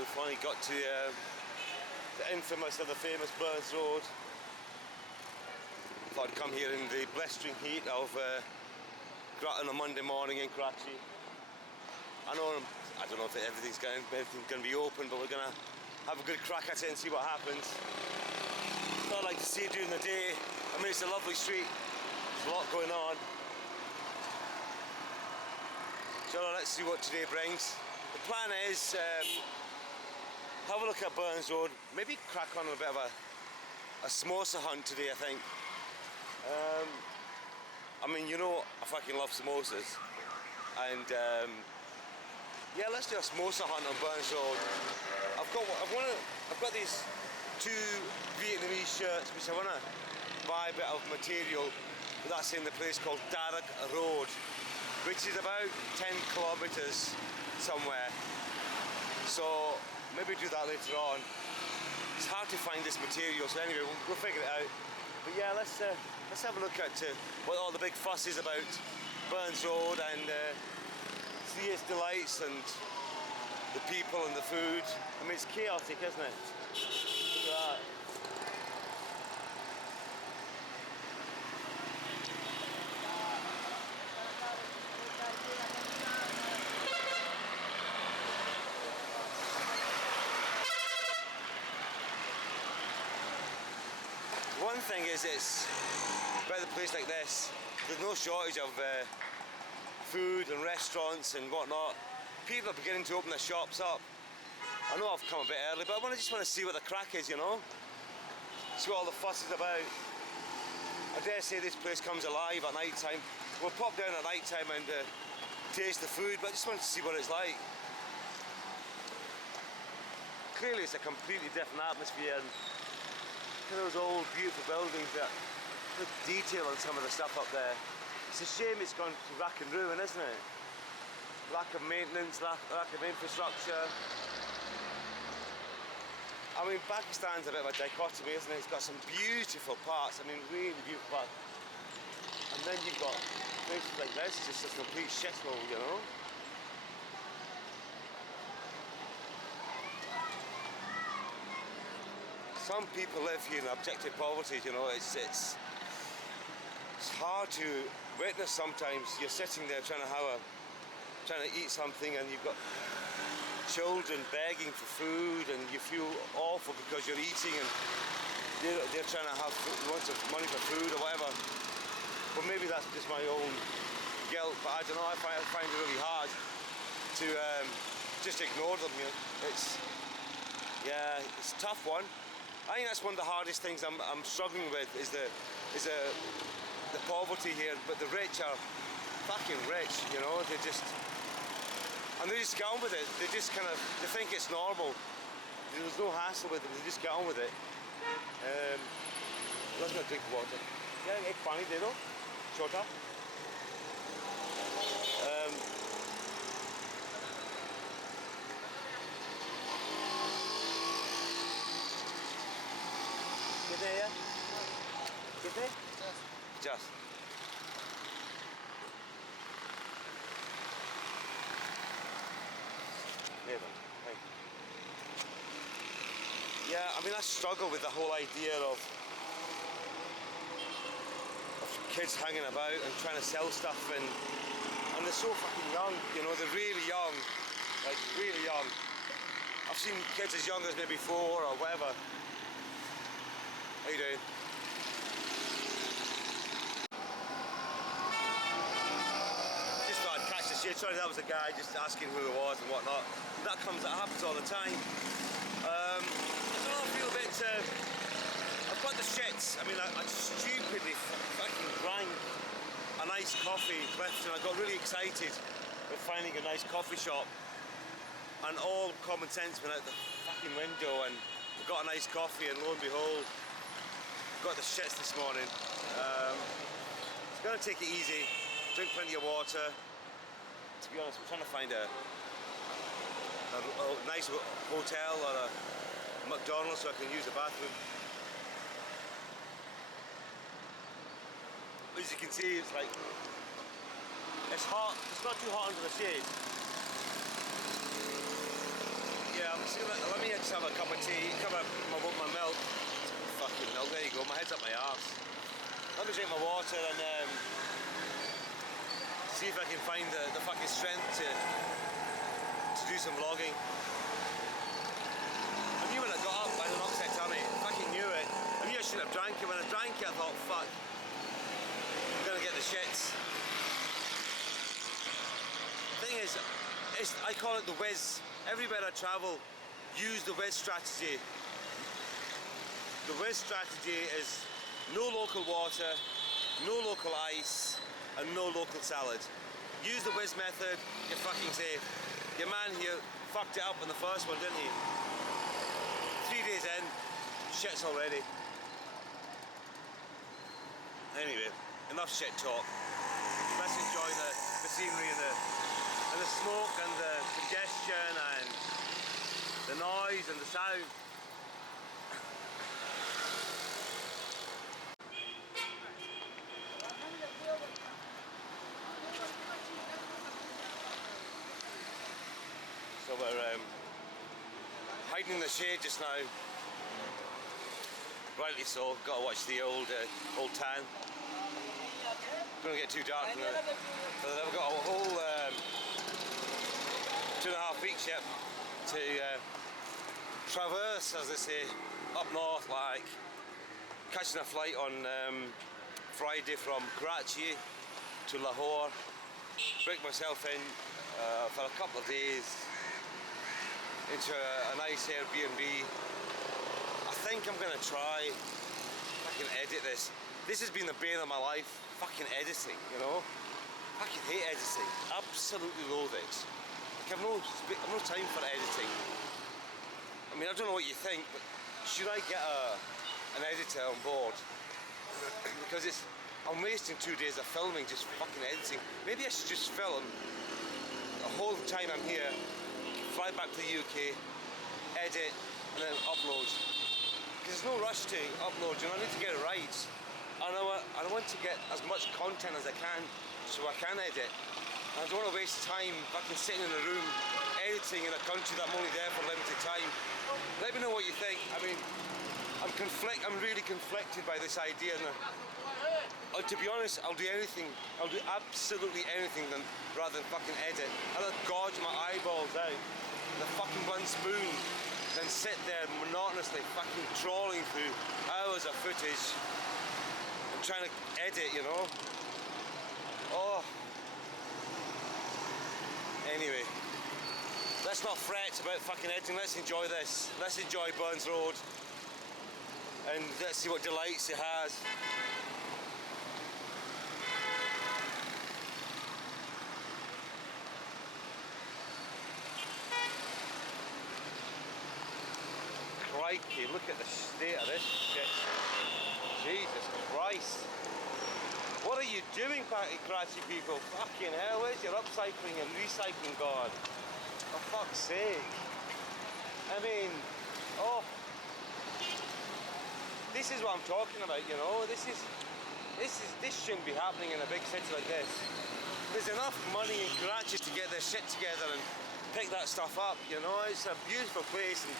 we finally got to the infamous or the famous Burns Road. Thought I'd come here in the blistering heat of on a Monday morning in Karachi. I don't know if everything's going to be open, but we're going to have a good crack at it and see what happens. I'd like to see it during the day. I mean, it's a lovely street. There's a lot going on. So let's see what today brings. The plan is have a look at Burns Road, maybe crack on a bit of a samosa hunt today, I think. I mean, you know, I fucking love samosas, and yeah, let's do a samosa hunt on Burns Road. I've got these two Vietnamese shirts which I want to buy a bit of material. That's in the place called Darak Road, which is about 10 kilometers somewhere. So maybe do that later on. It's hard to find this material, so anyway, we'll figure it out. But yeah, let's have a look at what all the big fuss is about Burns Road, and see its delights and the people and the food. I mean, it's chaotic, isn't it? Look at that. One thing is, it's about a place like this, there's no shortage of food and restaurants and whatnot. People are beginning to open their shops up. I know I've come a bit early, but I just want to see what the crack is, you know? See what all the fuss is about. I dare say this place comes alive at night time. We'll pop down at night time and taste the food, but I just wanted to see what it's like. Clearly it's a completely different atmosphere, and those old beautiful buildings, that the detail on some of the stuff up there. It's a shame it's gone to rack and ruin, isn't it? Lack of maintenance, lack of infrastructure. I mean, Pakistan's a bit of a dichotomy, isn't it? It's got some beautiful parts, I mean, really beautiful parts. And then you've got places like this, just a complete shithole, you know? Some people live here in abject poverty, you know. It's hard to witness sometimes. You're sitting there trying to eat something, and you've got children begging for food, and you feel awful because you're eating, and they're trying to have lots of money for food or whatever. But maybe that's just my own guilt, but I don't know, I find it really hard to just ignore them. You know? It's a tough one. I think that's one of the hardest things I'm struggling with, is the poverty here. But the rich are fucking rich, you know. They just get on with it. They think it's normal. There's no hassle with them. They just get on with it. Let's not drink water. Yeah, ek pani de do, chota. कितने यार? कितने? 50. Yeah, I mean, I struggle with the whole idea of kids hanging about and trying to sell stuff, and they're so fucking young, you know. They're really young, like really young. I've seen kids as young as maybe 4 or whatever. How you doing? Just thought I'd catch the shit. Sorry, that was a guy just asking who it was and whatnot. That happens all the time. I don't know, I feel a bit. I've got the shits. I mean, I stupidly fucking drank a nice coffee, Clifton. I got really excited with finding a nice coffee shop, and all common sense went out the fucking window, and we got a nice coffee, and lo and behold, got the shits this morning. It's gonna take it easy, drink plenty of water. To be honest, I'm trying to find a nice hotel or a McDonald's so I can use the bathroom. As you can see, it's hot. It's not too hot under the shade. Yeah, I'm just gonna, let me just have a cup of tea, my milk. Fucking milk, there you go, my head's up my arse. Let me drink my water and see if I can find the fucking strength to do some vlogging. I knew when I got up by the upset tummy, I fucking knew it. I knew I shouldn't have drank it. When I drank it I thought, fuck, I'm gonna get the shits. The thing is, I call it the whiz. Everywhere I travel, use the whiz strategy. The whiz strategy is no local water, no local ice, and no local salad. Use the whiz method, you're fucking safe. Your man here fucked it up on the first one, didn't he? 3 days in, shit's already. Anyway, enough shit talk. Let's enjoy the scenery and the smoke and the congestion and the noise and the sound. So we're hiding in the shade just now. Rightly so, gotta watch the old tan. Don't get too dark in it. So they've got a whole 2.5 weeks yet to traverse, as they say, up north, like catching a flight on Friday from Karachi to Lahore. Break myself in for a couple of days into a nice Airbnb. I think I'm gonna try fucking edit this. This has been the bane of my life, fucking editing, you know? I fucking hate editing, absolutely loathe it. Like, I've no time for editing. I mean, I don't know what you think, but should I get an editor on board? Because I'm wasting 2 days of filming just fucking editing. Maybe I should just film the whole time I'm here, fly back to the UK, edit, and then upload. Because there's no rush to upload, you know, I need to get it right. And I want to get as much content as I can so I can edit. And I don't want to waste time fucking sitting in a room editing in a country that I'm only there for a limited time. Let me know what you think. I mean, I'm really conflicted by this idea. And to be honest, I'll do anything. I'll do absolutely anything rather than fucking edit. I'll gorge my eyeballs out with a fucking one spoon, then sit there monotonously fucking trawling through hours of footage and trying to edit, you know. Oh. Anyway, let's not fret about fucking editing. Let's enjoy this. Let's enjoy Burns Road, and let's see what delights it has. Crikey, look at the state of this shit. Jesus Christ. What are you doing, Karachi people? Fucking hell, where's your upcycling and recycling gone? For fuck's sake. I mean, oh. This is what I'm talking about, you know. This shouldn't be happening in a big city like this. There's enough money in Karachi to get their shit together and pick that stuff up, you know. It's a beautiful place and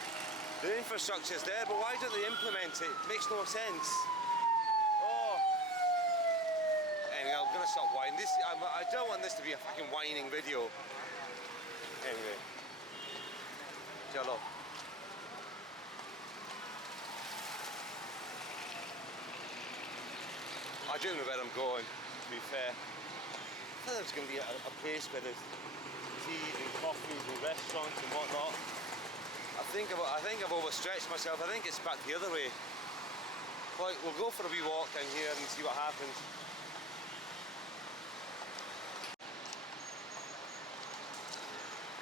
the infrastructure's there, but why don't they implement it? It makes no sense. Oh. Anyway, I'm gonna stop whining. I don't want this to be a fucking whining video. Anyway. Chalo. I don't know where I'm going, to be fair. I thought there was going to be a place where there's teas and coffees and restaurants and whatnot. I think I've overstretched myself. I think it's back the other way. But we'll go for a wee walk down here and see what happens.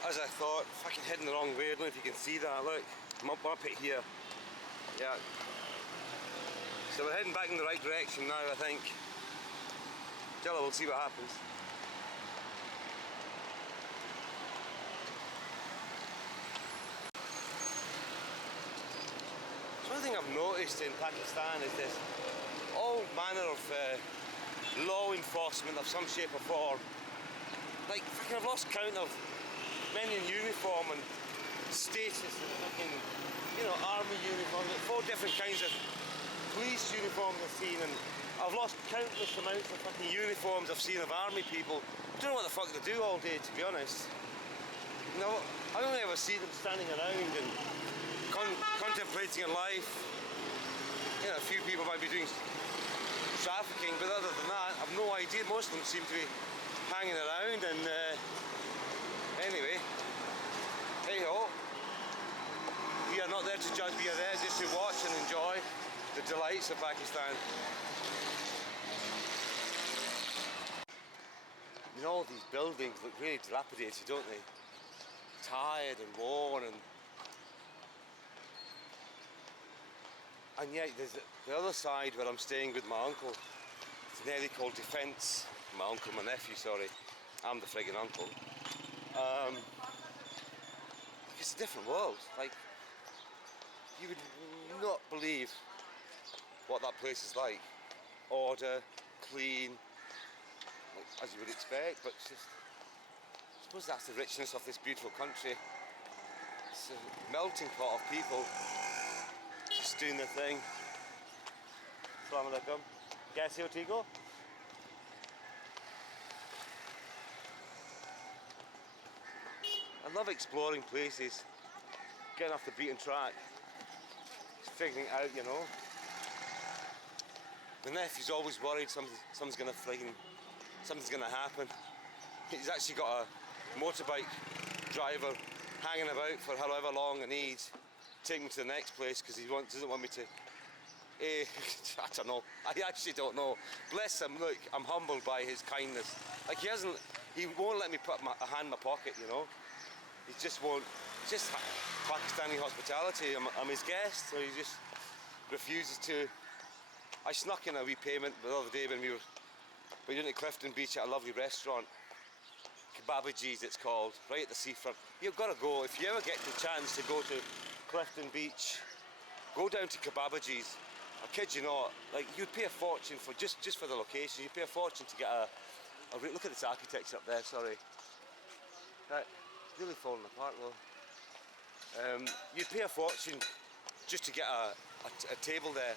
As I thought, fucking heading the wrong way. I don't know if you can see that. Look, I'm up it here. Yeah. So we're heading back in the right direction now, I think. Jello, we'll see what happens. So one thing I've noticed in Pakistan is this all manner of law enforcement of some shape or form. Like, fucking I've lost count of men in uniform and status and fucking, you know, army uniforms, 4 different kinds of police uniforms I've seen, and I've lost countless amounts of fucking uniforms I've seen of army people. I don't know what the fuck they do all day, to be honest. You know, I only ever see them standing around and contemplating on life. You know, a few people might be doing trafficking, but other than that, I've no idea. Most of them seem to be hanging around, and anyway, hey ho. We are not there to judge, we are there just to watch and enjoy the delights of Pakistan. You know, all these buildings look really dilapidated, don't they? Tired and worn, and yet there's the other side where I'm staying with my uncle. It's an area called Defence. My uncle, my nephew, sorry. I'm the friggin' uncle. It's a different world. Like, you would not believe what that place is like. Order, clean, as you would expect, but it's just, I suppose that's the richness of this beautiful country. It's a melting pot of people just doing their thing. Assalamu alaikum. Kaise ho, theek ho? I love exploring places, getting off the beaten track, just figuring it out, you know. My nephew's always worried something's gonna happen. He's actually got a motorbike driver hanging about for however long he needs, take me to the next place because he doesn't want me to. I don't know. I actually don't know. Bless him. Look, I'm humbled by his kindness. Like, he won't let me put a hand in my pocket, you know. He just won't. It's just Pakistani hospitality. I'm his guest, so he just refuses to. I snuck in a wee payment the other day when we went to Clifton Beach at a lovely restaurant. Kebabaji's it's called, right at the seafront. You've got to go, if you ever get the chance to go to Clifton Beach, go down to Kebabaji's. I kid you not, like, you'd pay a fortune for just for the location. You'd pay a fortune to get a look at this architecture up there, sorry. Right, it's really falling apart though. You'd pay a fortune just to get a table there.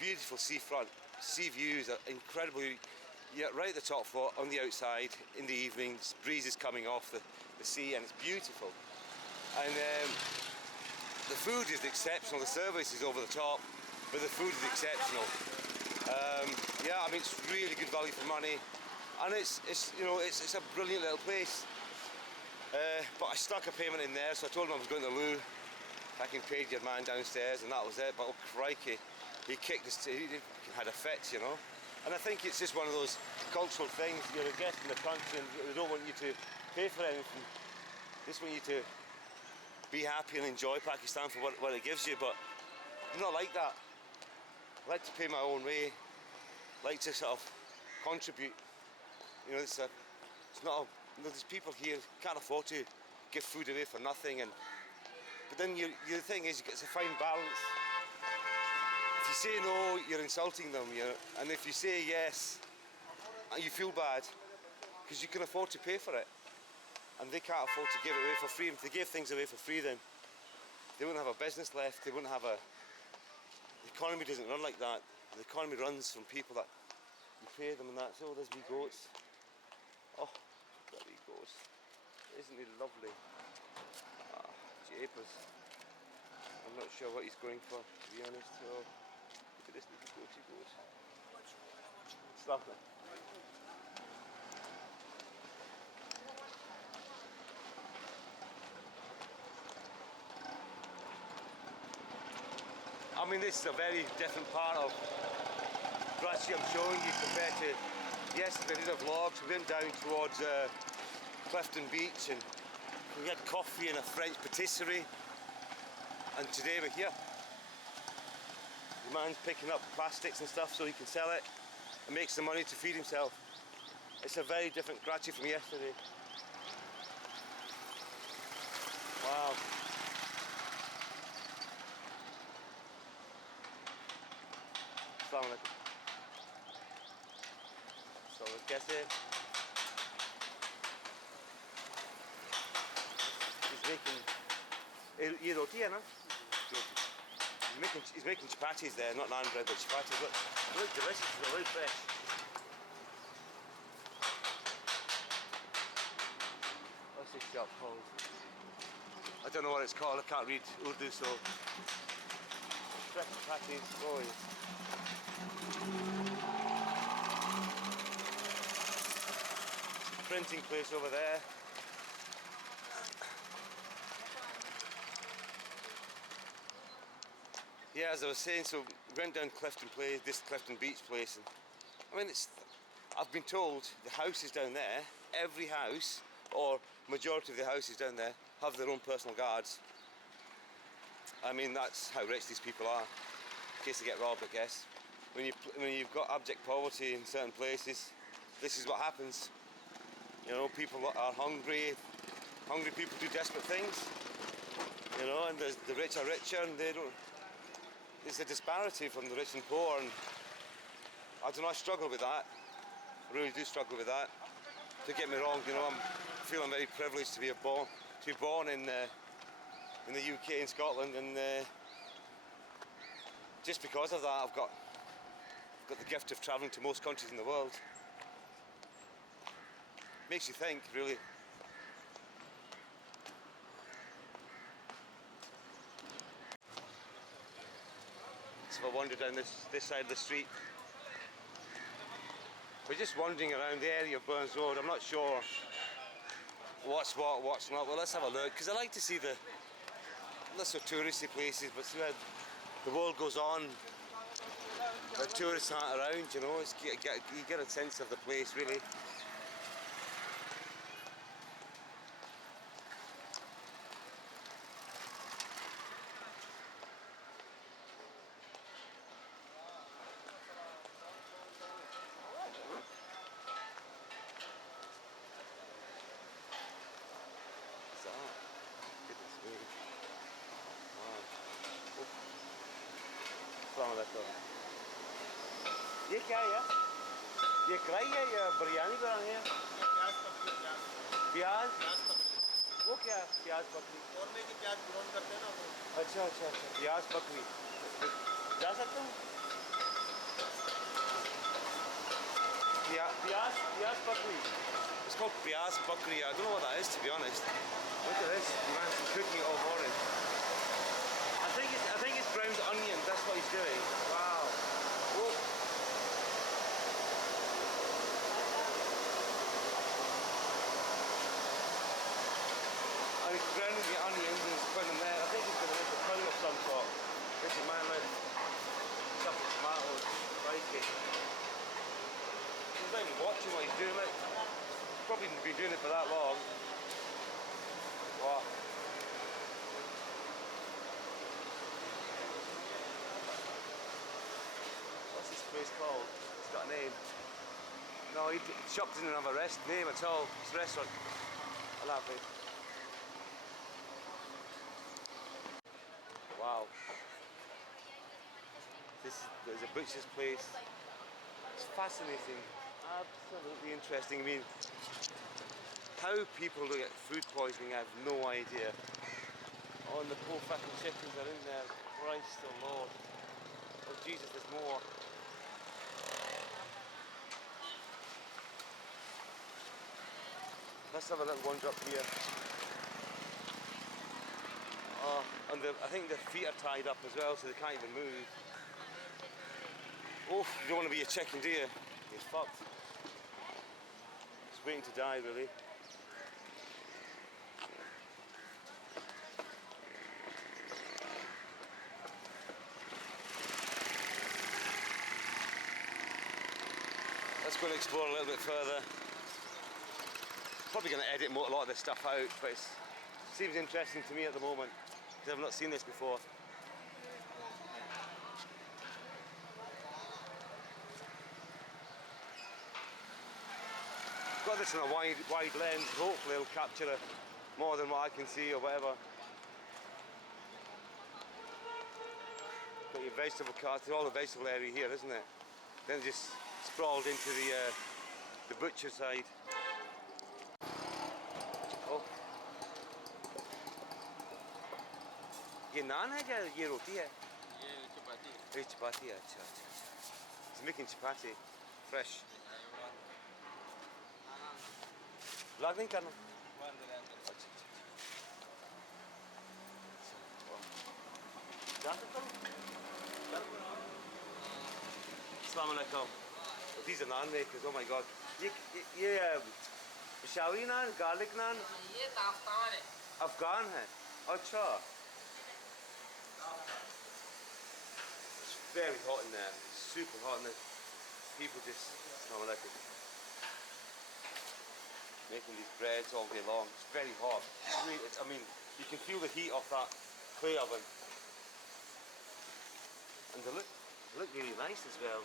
Beautiful seafront, sea views are incredibly, yeah, right at the top floor, on the outside, in the evenings, breeze is coming off the sea, and it's beautiful. And the food is exceptional, the service is over the top, but the food is exceptional. Yeah, I mean, it's really good value for money, and it's you know, it's a brilliant little place. But I stuck a payment in there, so I told him I was going to the loo. I can pay your man downstairs, and that was it. But oh crikey, he kicked us. He had a fit, you know. And I think it's just one of those cultural things. You're a guest in the country, and they don't want you to pay for anything. They just want you to be happy and enjoy Pakistan for what it gives you. But I'm not like that. I like to pay my own way. I like to sort of contribute. You know, it's not. You know, there's people here can't afford to give food away for nothing, but then the thing is, it's a fine balance. If you say no, you're insulting them, you know, and if you say yes, you feel bad because you can afford to pay for it, and they can't afford to give it away for free. If they gave things away for free, then they wouldn't have a business left. They wouldn't have the economy doesn't run like that. The economy runs from people that you pay them, and that's. Oh, there's wee goats. Oh, that wee goats. Isn't he lovely? Ah, japers. I'm not sure what he's going for, to be honest. So, look at this little goaty goat. Stop it. I mean, this is a very different part of Karachi I'm showing you compared to yesterday. I did a vlog, so we went down towards Clifton Beach and we had coffee and a French patisserie, and today we're here. The man's picking up plastics and stuff so he can sell it and make some money to feed himself. It's a very different Karachi from yesterday. Wow. Assalamu alaikum. So कैसे? He's making ये रोटी है ना? He's making chapatis there, not naan bread, but chapatis. Look, they look delicious. They look fresh. What's this shop called? I don't know what it's called. I can't read Urdu, so fresh chapatis. Oh, yes. Printing place over there. Yeah, as I was saying, so we went down Clifton Place, this Clifton Beach place, and I mean, I've been told the houses down there, every house, or majority of the houses down there, have their own personal guards. I mean, that's how rich these people are, in case they get robbed, I guess. When you've got abject poverty in certain places, this is what happens. You know, people are hungry. Hungry people do desperate things. You know, and the rich are richer, and they don't. There's a disparity from the rich and poor, and I don't know. I struggle with that. I really do struggle with that. Don't get me wrong. You know, I feel I'm very privileged to be born in the UK in Scotland, and just because of that, I've got the gift of travelling to most countries in the world. Makes you think, really. So if I wander down this side of the street, we're just wandering around the area of Burns Road. I'm not sure what's what, what's not. Well, let's have a look, because I like to see the not so touristy places, but see where the world goes on. The tourists aren't around, you know. You get a sense of the place, really. ये क्या है यार? ये कढ़ाई है या बिरयानी बनानी है? प्याज वो क्या प्याज पकड़ी? कौरमे की प्याज ब्राउन करते हैं ना वो। अच्छा अच्छा अच्छा प्याज पकड़ी जा सकता हूँ? प्याज पकड़ी. It's called प्याज पकड़ी. I don't know what that is, to be honest. Look at this, man's cooking it all morning. I think it's browned onion. That's what he's doing. Wow. Whoa. He's browning the onions and he's putting them there. I think he's going to make a curry of some sort. This is man with stuff with tomatoes, crikey. He's not even watching what he's doing. Like, he's probably been doing it for that long. Wow. What's this place called? It's got a name. No, the shop didn't have a name at all. It's a restaurant. I love it. Wow. There's a butcher's place. It's fascinating. Absolutely interesting. I mean, how people look at food poisoning, I have no idea. Oh, and the poor fucking chickens are in there. Christ the Lord. Oh Jesus, there's more. Let's have a little wander up here. Oh, and I think their feet are tied up as well, so they can't even move. Oh, you don't want to be a chicken, do you? You're fucked. Just waiting to die, really. Let's go and explore a little bit further. Probably going to edit a lot of this stuff out, but it seems interesting to me at the moment because I've not seen this before. Got this in a wide lens. Hopefully it'll capture more than what I can see or whatever. Got your vegetable carts. There's all the vegetable area here, isn't it? Then just sprawled into the butcher side. Oh. ये नान है क्या ये रोटी है? ये चपाती ये चपाती है अच्छा अच्छा अच्छा He's making chapati fresh Vlog नहीं करना अच्छा अच्छा जा सकता हूँ Assalamu alaikum These are naan makers oh my god ये Peshawari naan garlic naan ये अफगान है अफगान है अच्छा It's very hot in there it's super hot in there people just Assalamu alaikum making these breads all day long it's very hot it's really, I mean you can feel the heat off that clay oven and they look really nice as well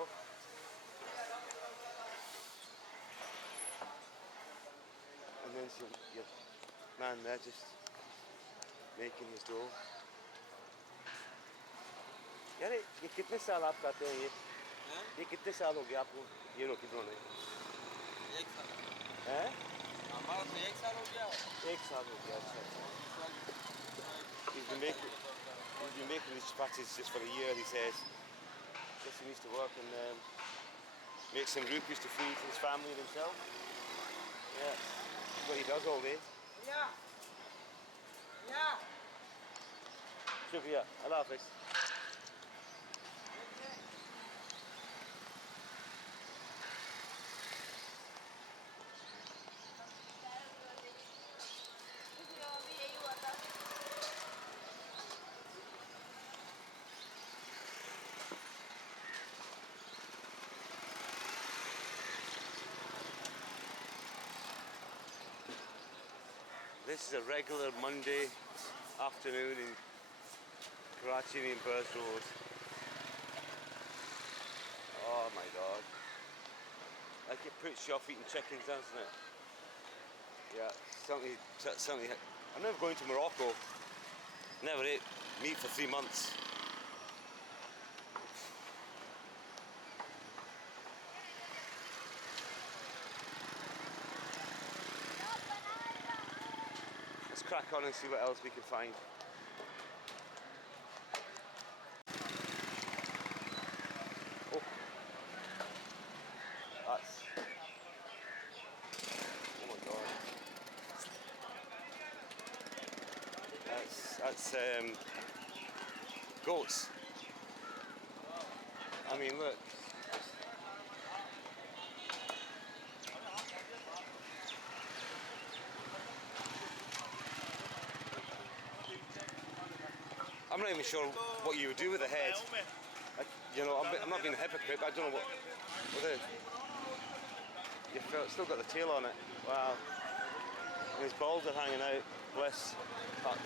oh. And then your man there just making his dough. यार ये कितने साल आप करते हैं ये कितने साल हो गए आपको ये रोटी बनाने? एक साल हैं? हमारा तो एक साल हो गया एक साल हो गया अच्छा He's been making these chapatis just for a year he says. Guess he needs to work and make some rupees to feed his family and himself. Yeah. That's what he does all day. Yeah. Yeah. Shukriya. Allah Hafiz. This is a regular Monday afternoon in Karachi in Burrs Road. Oh my god. Like it puts you off eating chickens, doesn't it? Yeah, something. I'm never going to Morocco. Never ate meat for 3 months. Let's crack on and see what else we can find. Oh, oh my god. That's goats. I mean, look. I'm not even sure what you would do with the head. You know, I'm not being a hypocrite, but I don't know what it is. You've still got the tail on it. Wow. And his balls are hanging out. Bless. Fuck.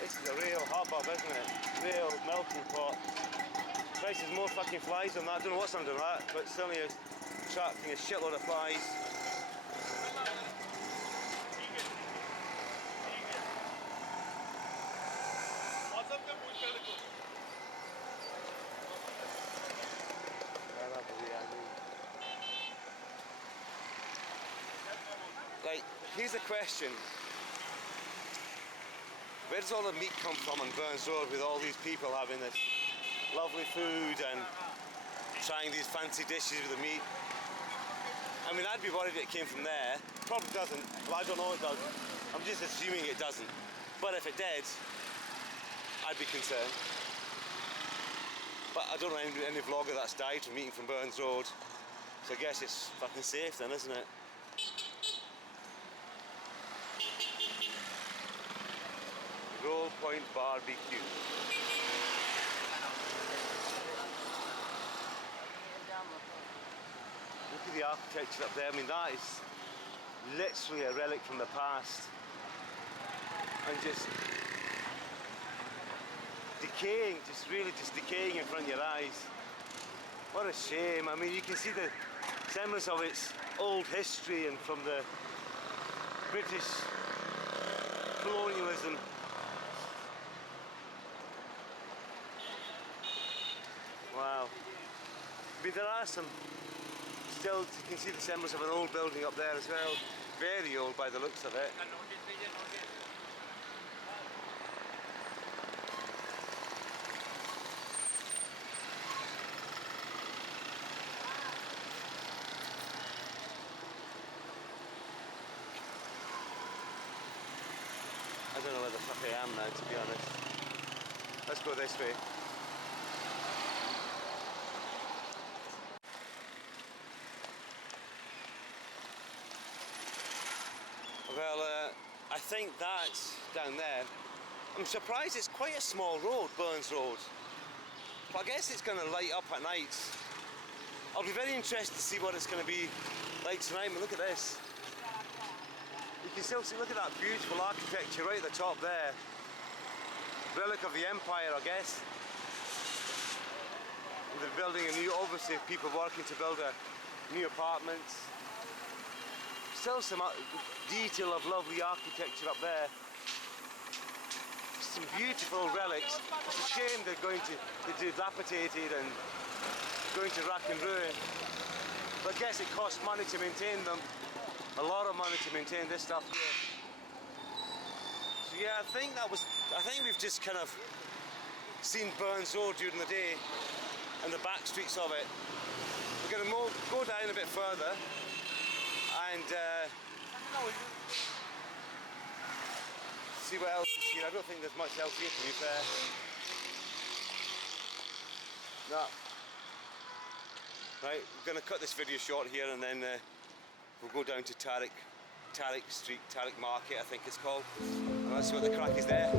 This is a real hubbub, isn't it? Real melting pot. Christ, there's more fucking flies than that. I don't know what's under that, but certainly attracting a shitload of flies. Like, here's a question. Where does all the meat come from on Burns Road with all these people having this lovely food and trying these fancy dishes with the meat? I mean, I'd be worried it came from there. Probably doesn't. Well, I don't know it does. I'm just assuming it doesn't. But if it did, I'd be concerned. But I don't know any vlogger that's died from eating from Burns Road. So I guess it's fucking safe then, isn't it? Roll Point Barbecue. Look at the architecture up there. I mean, that is literally a relic from the past. And just decaying, just decaying in front of your eyes. What a shame. I mean, you can see the semblance of its old history and from the British colonialism. Wow. But there are some, still you can see the semblance of an old building up there as well. Very old by the looks of it. I don't know where the fuck I am now, to be honest. Let's go this way. Well, I think that's down there. I'm surprised it's quite a small road, Burns Road. But I guess it's going to light up at night. I'll be very interested to see what it's going to be like tonight. But look at this. You can still see, look at that beautiful architecture right at the top there. Relic of the Empire, I guess. And they're building a new, obviously people working to build a new apartments. Still some detail of lovely architecture up there. Some beautiful relics. It's a shame they're dilapidated and going to rack and ruin. But I guess it costs money to maintain them. A lot of money to maintain this stuff here. So yeah, I think we've just kind of seen Burns Road during the day and the back streets of it. We're going to go down a bit further and see what else is here. I don't think there's much else here, to be fair. No. Right, we're going to cut this video short here and then we'll go down to Tariq Street, Tariq Market I think it's called, and let's see what the crack is there.